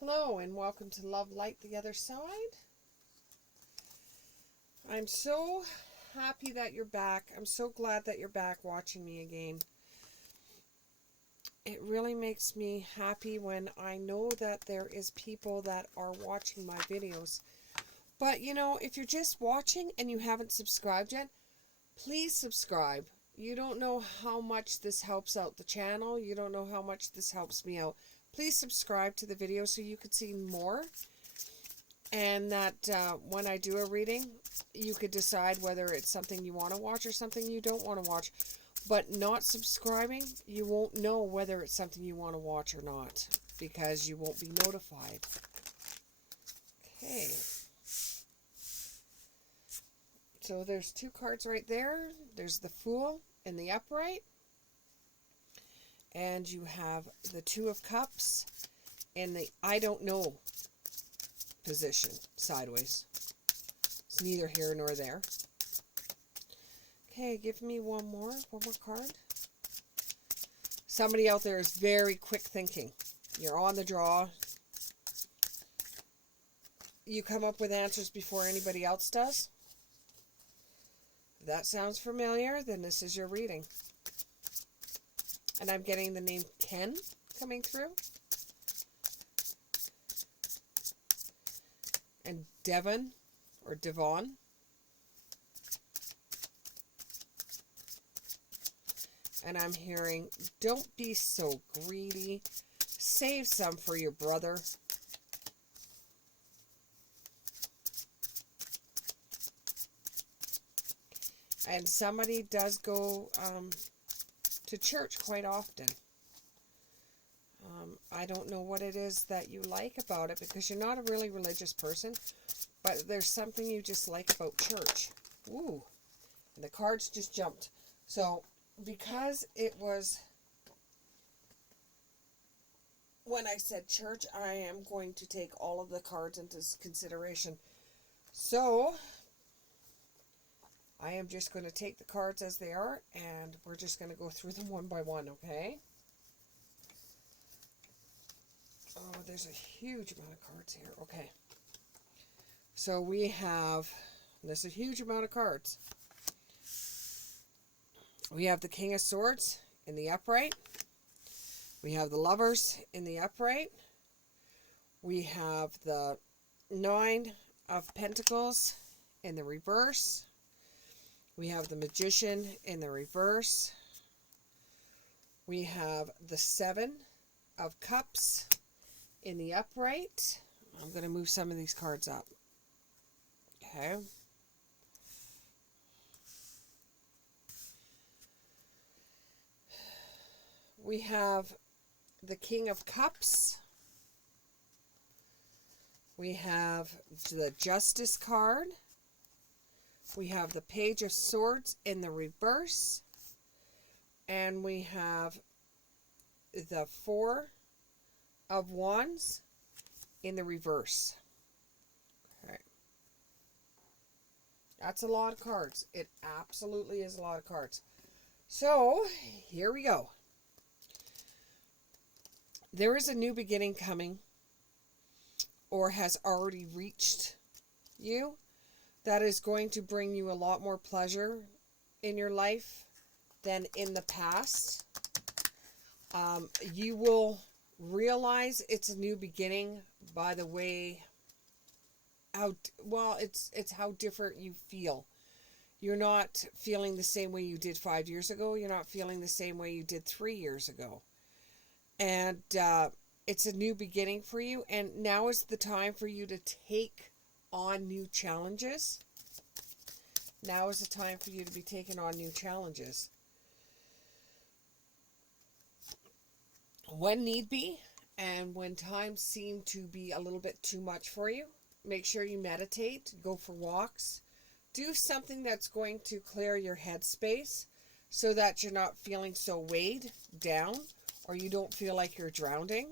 Hello and welcome to Love Light the Other Side. I'm so happy that you're back. I'm so glad that you're back watching me again. It really makes me happy when I know that there is people that are watching my videos. But you know, if you're just watching and you haven't subscribed yet, please subscribe. You don't know how much this helps out the channel. You don't know how much this helps me out. Please subscribe to the video so you can see more. And that when I do a reading, you could decide whether it's something you want to watch or something you don't want to watch. But not subscribing, you won't know whether it's something you want to watch or not, because you won't be notified. Okay. So there's two cards right there. There's the Fool in the upright. And you have the Two of Cups in the I don't know position, sideways. It's neither here nor there. Okay, give me one more card. Somebody out there is very quick thinking. You're on the draw. You come up with answers before anybody else does. If that sounds familiar, then this is your reading. And I'm getting the name Ken coming through. And Devon or Devon. And I'm hearing, don't be so greedy. Save some for your brother. And somebody does go to church quite often. I don't know what it is that you like about it, because you're not a really religious person, but there's something you just like about church. Ooh, and the cards just jumped. So, because it was, when I said church, I am going to take all of the cards into consideration. So, I am just going to take the cards as they are, and we're just going to go through them one by one, okay? Oh, there's a huge amount of cards here. Okay. So we have, this is a huge amount of cards. We have the King of Swords in the upright. We have the Lovers in the upright. We have the Nine of Pentacles in the reverse. We have the Magician in the reverse. We have the Seven of Cups in the upright. I'm going to move some of these cards up. Okay. We have the King of Cups. We have the Justice card. We have the Page of Swords in the reverse. And we have the Four of Wands in the reverse. Okay. That's a lot of cards. It absolutely is a lot of cards. So, here we go. There is a new beginning coming, or has already reached you, that is going to bring you a lot more pleasure in your life than in the past. You will realize it's a new beginning by the way it's how different you feel. You're not feeling the same way you did 5 years ago. You're not feeling the same way you did 3 years ago. And it's a new beginning for you. And now is the time for you to take on new challenges. Now is the time for you to be taking on new challenges. When need be, and when times seem to be a little bit too much for you, make sure you meditate, go for walks, do something that's going to clear your headspace so that you're not feeling so weighed down, or you don't feel like you're drowning.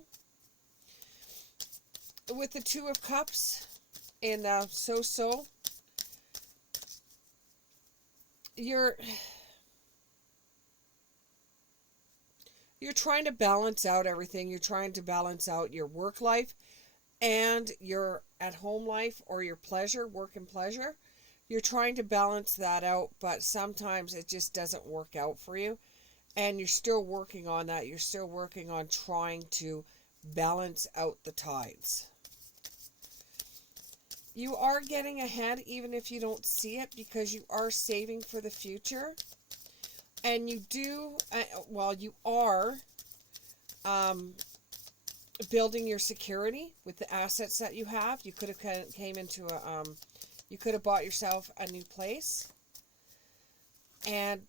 With the Two of Cups and so-so, you're trying to balance out everything. You're trying to balance out your work life and your at home life or your pleasure, work and pleasure. You're trying to balance that out, but sometimes it just doesn't work out for you. And you're still working on that. You're still working on trying to balance out the tides. You are getting ahead even if you don't see it, because you are saving for the future. And you do, you are building your security with the assets that you have. You could have came into you could have bought yourself a new place. And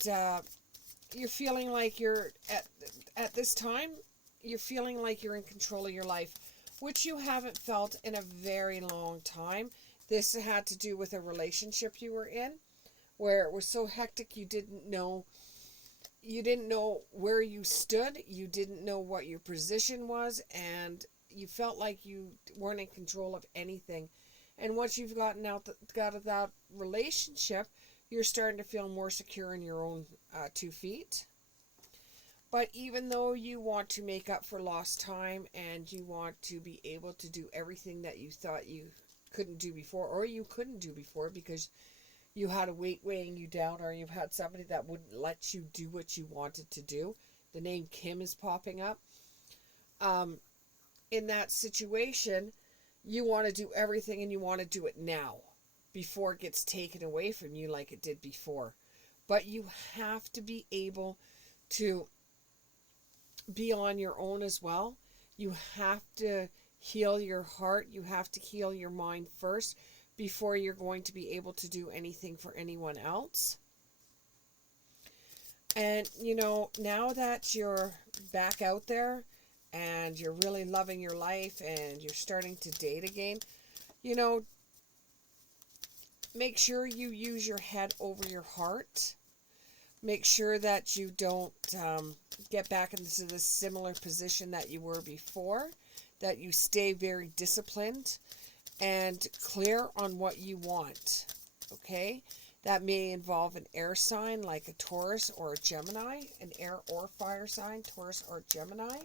you're feeling like you're, at this time, you're feeling like you're in control of your life, which you haven't felt in a very long time. This had to do with a relationship you were in, where it was so hectic you didn't know where you stood, you didn't know what your position was, and you felt like you weren't in control of anything. And once you've got out of that relationship, you're starting to feel more secure in your own 2 feet. But even though you want to make up for lost time and you want to be able to do everything that you thought you couldn't do before, or you couldn't do before because you had a weight weighing you down, or you've had somebody that wouldn't let you do what you wanted to do. The name Kim is popping up. In that situation, you want to do everything and you want to do it now before it gets taken away from you like it did before. But you have to be able to be on your own as well. You have to heal your heart. You have to heal your mind first before you're going to be able to do anything for anyone else. And, now that you're back out there and you're really loving your life and you're starting to date again, make sure you use your head over your heart. Make sure that you don't get back into this similar position that you were before, that you stay very disciplined and clear on what you want, okay? That may involve an air sign like a Taurus or a Gemini, an air or fire sign, Taurus or Gemini.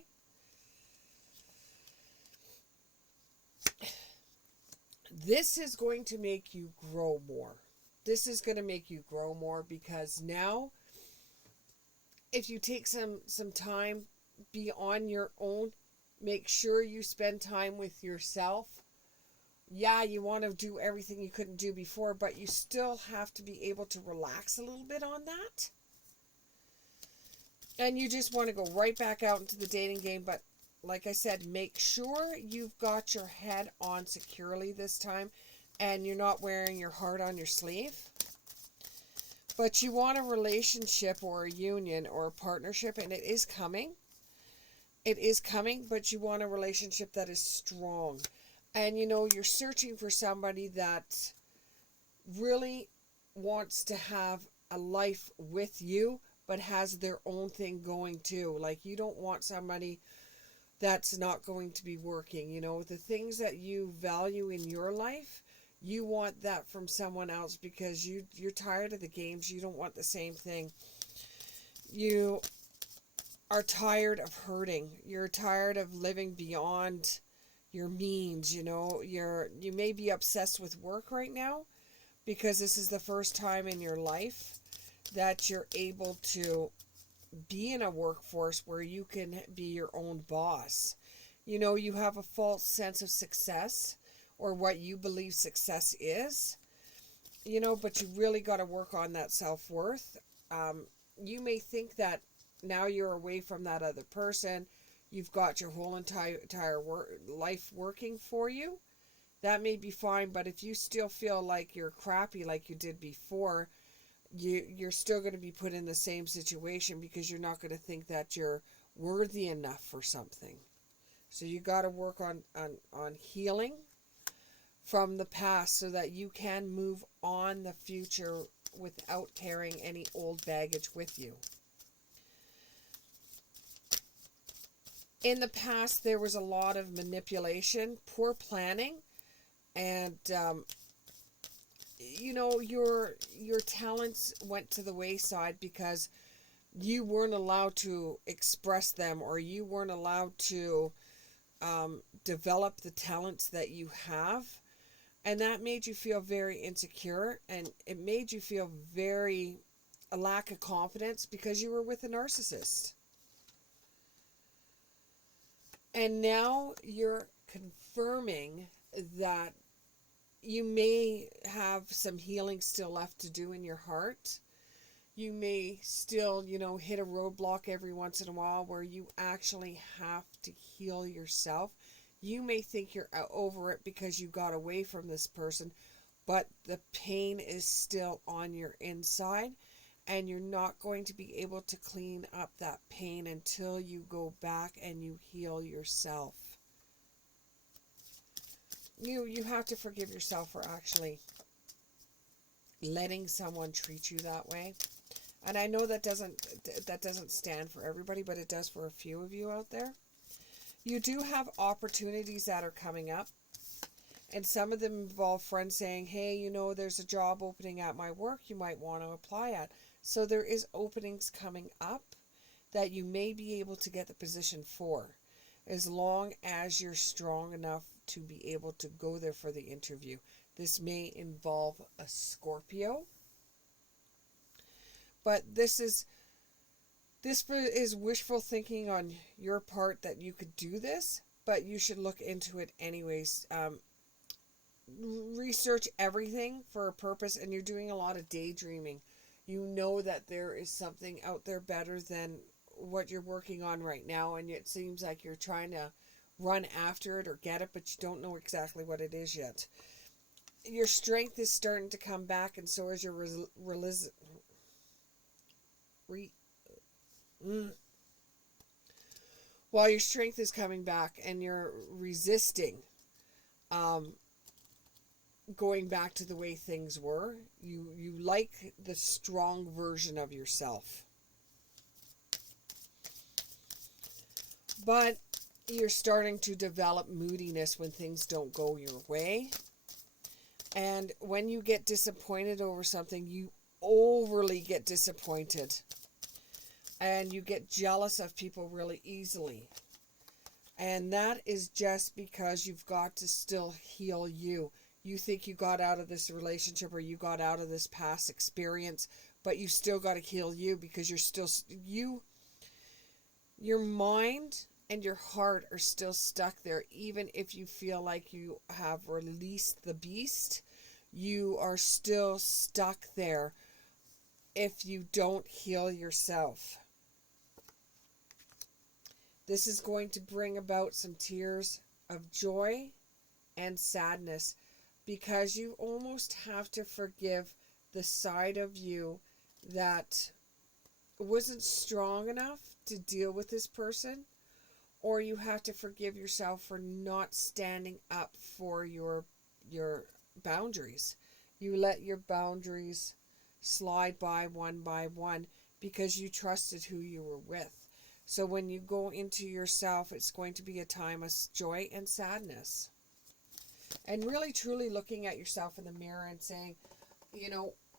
This is going to make you grow more. This is going to make you grow more because now, if you take some time, be on your own, make sure you spend time with yourself. Yeah, you want to do everything you couldn't do before, but you still have to be able to relax a little bit on that. And you just want to go right back out into the dating game. But like I said, make sure you've got your head on securely this time and you're not wearing your heart on your sleeve. But you want a relationship or a union or a partnership, and it is coming. It is coming, but you want a relationship that is strong. And you're searching for somebody that really wants to have a life with you, but has their own thing going too. Like, you don't want somebody that's not going to be working. The things that you value in your life, you want that from someone else because you're tired of the games. You don't want the same thing. You are tired of hurting. You're tired of living beyond your means. You may be obsessed with work right now because this is the first time in your life that you're able to be in a workforce where you can be your own boss. You have a false sense of success, or what you believe success is, but you really got to work on that self-worth. You may think that now you're away from that other person, you've got your whole entire life working for you. That may be fine, but if you still feel like you're crappy like you did before, you're still going to be put in the same situation because you're not going to think that you're worthy enough for something. So you got to work on healing from the past so that you can move on the future without carrying any old baggage with you. In the past, there was a lot of manipulation, poor planning, and your talents went to the wayside because you weren't allowed to express them, or you weren't allowed to develop the talents that you have. And that made you feel very insecure, and it made you feel a lack of confidence because you were with a narcissist. And now you're confirming that you may have some healing still left to do in your heart. You may still, hit a roadblock every once in a while where you actually have to heal yourself. You may think you're over it because you got away from this person, but the pain is still on your inside, and you're not going to be able to clean up that pain until you go back and you heal yourself. You have to forgive yourself for actually letting someone treat you that way. And I know that doesn't stand for everybody, but it does for a few of you out there. You do have opportunities that are coming up, and some of them involve friends saying, hey, there's a job opening at my work you might want to apply at. So there is openings coming up that you may be able to get the position for, as long as you're strong enough to be able to go there for the interview. This may involve a Scorpio, but this is wishful thinking on your part that you could do this, but you should look into it anyways. Research everything for a purpose, and you're doing a lot of daydreaming. You know that there is something out there better than what you're working on right now, and it seems like you're trying to run after it or get it, but you don't know exactly what it is yet. Your strength is starting to come back, and so is your while your strength is coming back and you're resisting going back to the way things were, you like the strong version of yourself. But you're starting to develop moodiness when things don't go your way. And when you get disappointed over something, you overly get disappointed. And you get jealous of people really easily. And that is just because you've got to still heal you. You think you got out of this relationship or you got out of this past experience, but you still got to heal you, because you're still, your mind and your heart are still stuck there. Even if you feel like you have released the beast, you are still stuck there if you don't heal yourself. This is going to bring about some tears of joy and sadness, because you almost have to forgive the side of you that wasn't strong enough to deal with this person, or you have to forgive yourself for not standing up for your boundaries. You let your boundaries slide by one because you trusted who you were with. So when you go into yourself, it's going to be a time of joy and sadness. And really truly looking at yourself in the mirror and saying,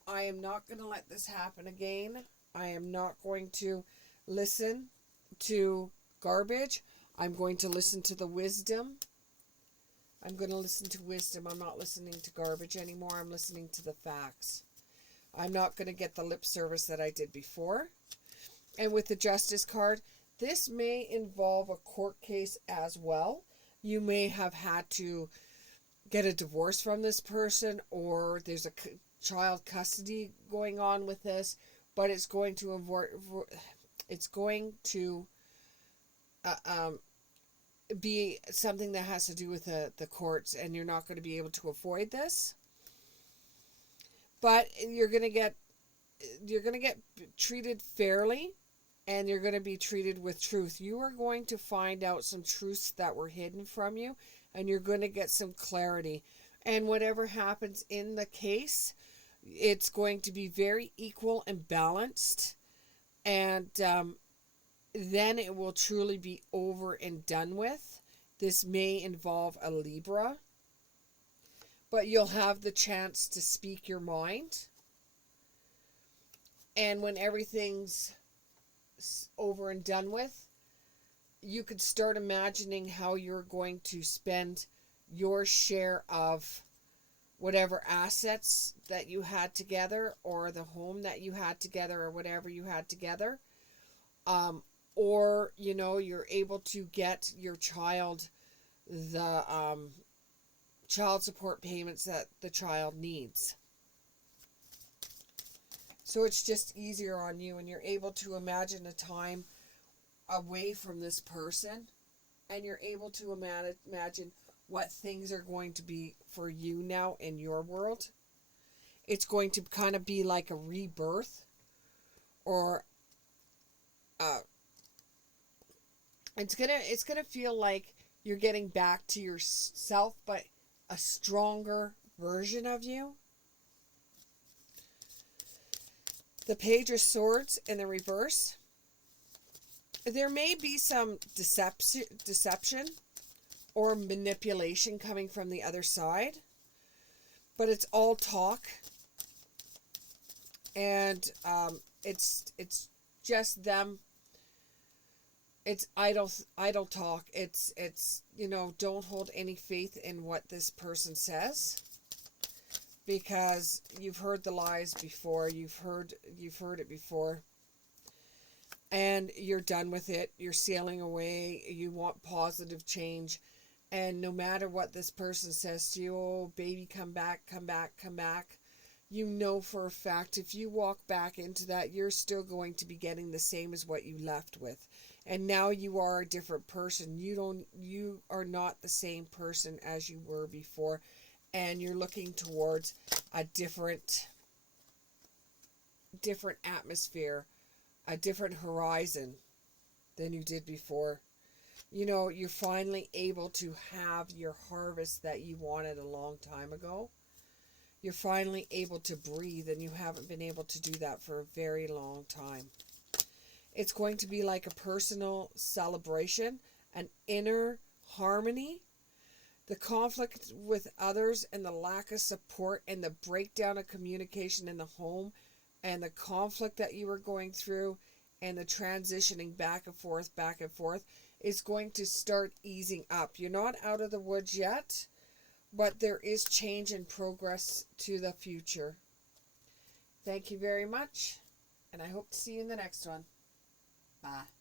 I am not going to let this happen again. I am not going to listen to garbage. I'm going to listen to the wisdom. I'm going to listen to wisdom. I'm not listening to garbage anymore. I'm listening to the facts. I'm not going to get the lip service that I did before. And with the Justice card, this may involve a court case as well. You may have had to get a divorce from this person, or there's a child custody going on with this, but it's going to be something that has to do with the courts, and you're not going to be able to avoid this. But you're going to get treated fairly, and you're going to be treated with truth. You are going to find out some truths that were hidden from you, and you're going to get some clarity. And whatever happens in the case, it's going to be very equal and balanced. And then it will truly be over and done with. This may involve a Libra, but you'll have the chance to speak your mind. And when everything's over and done with, you could start imagining how you're going to spend your share of whatever assets that you had together, or the home that you had together, or whatever you had together. Or, you know, you're able to get your child the child support payments that the child needs. So it's just easier on you, and you're able to imagine a time away from this person, and you're able to imagine what things are going to be for you now in your world. It's going to kind of be like a rebirth, or it's gonna feel like you're getting back to yourself, but a stronger version of you. The Page of Swords in the reverse. There may be some deception or manipulation coming from the other side, but it's all talk, and it's just them. It's idle talk. It's you know, don't hold any faith in what this person says, because you've heard the lies before. You've heard it before, and you're done with it. You're sailing away. You want positive change. And no matter what this person says to you, oh, baby, come back, come back, come back. You know for a fact if you walk back into that, you're still going to be getting the same as what you left with. And now you are a different person. You are not the same person as you were before. And you're looking towards a different atmosphere, a different horizon than you did before. You know, you're finally able to have your harvest that you wanted a long time ago. You're finally able to breathe, and you haven't been able to do that for a very long time. It's going to be like a personal celebration, an inner harmony. The conflict with others and the lack of support and the breakdown of communication in the home, and the conflict that you were going through, and the transitioning back and forth, is going to start easing up. You're not out of the woods yet, but there is change and progress to the future. Thank you very much, and I hope to see you in the next one. Bye.